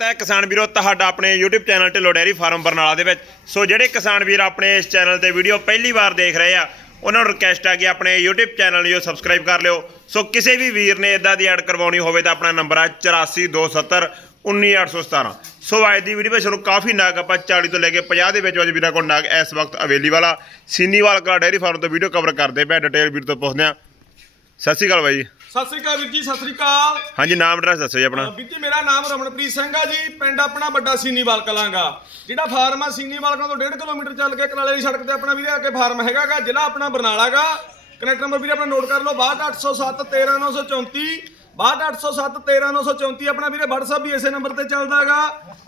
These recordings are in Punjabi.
ਤਾਂ ਕਿਸਾਨ ਵੀਰੋ, ਤੁਹਾਡਾ ਆਪਣੇ YouTube channel Dhillon dairy farm Barnala ਦੇ ਵਿੱਚ। ਸੋ ਜਿਹੜੇ ਕਿਸਾਨ ਵੀਰ ਆਪਣੇ ਇਸ ਚੈਨਲ ਤੇ ਵੀਡੀਓ ਪਹਿਲੀ ਵਾਰ ਦੇਖ ਰਹੇ ਆ, ਉਹਨਾਂ ਨੂੰ ਰਿਕਵੈਸਟ ਆ ਕਿ ਆਪਣੇ YouTube ਚੈਨਲ ਨੂੰ ਸਬਸਕ੍ਰਾਈਬ ਕਰ ਲਿਓ। ਸੋ ਕਿਸੇ ਵੀ ਵੀਰ ਨੇ ਇਦਾਂ ਦੀ ਐਡ ਕਰਵਾਉਣੀ ਹੋਵੇ ਤਾਂ ਆਪਣਾ ਨੰਬਰ ਆ 8427 19817 ਸੋ ਅੱਜ ਦੀ ਵੀਡੀਓ ਵਿੱਚ ਤੁਹਾਨੂੰ ਕਾਫੀ ਨਾਗ ਆਪਾਂ 40 ਤੋਂ ਲੈ ਕੇ 50 ਦੇ ਵਿੱਚ ਅੱਜ ਵੀਰਾਂ ਕੋਲ ਨਾਗ ਇਸ ਵਕਤ ਅਵੇਲੇਬਲ ਆ। ਸੀਨੀਵਾਲ ਕਲਾ ਡੈਰੀ ਫਾਰਮ ਤੋਂ ਵੀਡੀਓ ਕਵਰ ਕਰਦੇ ਪਏ ਡਿਟੇਲ ਵੀਰ ਤੋਂ ਪੁੱਛਦੇ ਆ। ਸਤਿ ਸ਼੍ਰੀ ਅਕਾਲ ਬਾਈ ਜੀ। ਸਤਿ ਸ੍ਰੀ ਅਕਾਲ ਵੀਰ ਜੀ ਸਤਿ ਸ੍ਰੀ ਅਕਾਲ। ਹਾਂਜੀ ਨਾਮ ਐਡਰੈਸ ਦੱਸੋ ਜੀ ਆਪਣਾ। ਵੀਰ ਜੀ ਮੇਰਾ ਨਾਮ ਰਮਨਪ੍ਰੀਤ ਸਿੰਘ ਆ ਜੀ ਪਿੰਡ ਆਪਣਾ ਵੱਡਾ ਸੀਨੀਵਾਲ ਕਲਾਂਗਾ ਜਿਹੜਾ ਫਾਰਮ ਆ ਸੀਨੀਵਾਲ ਕਲਾਂ ਤੋਂ 1.5 ਕਿਲੋਮੀਟਰ ਚੱਲ ਕੇ ਕਨਾਲੇ ਦੀ ਸੜਕ ਤੇ ਆਪਣਾ ਵੀਰੇ ਅੱਗੇ ਫਾਰਮ ਹੈਗਾਗਾ ਜ਼ਿਲ੍ਹਾ ਆਪਣਾ ਬਰਨਾਲਾਗਾ ਕਨੈਕਟ ਨੰਬਰ ਵੀਰੇ ਆਪਣਾ ਨੋਟ ਕਰ ਲਓ 62807 13934 62807 13934 ਆਪਣਾ ਵੀਰੇ WhatsApp ਵੀ ਇਸੇ ਨੰਬਰ ਤੇ ਚੱਲਦਾਗਾ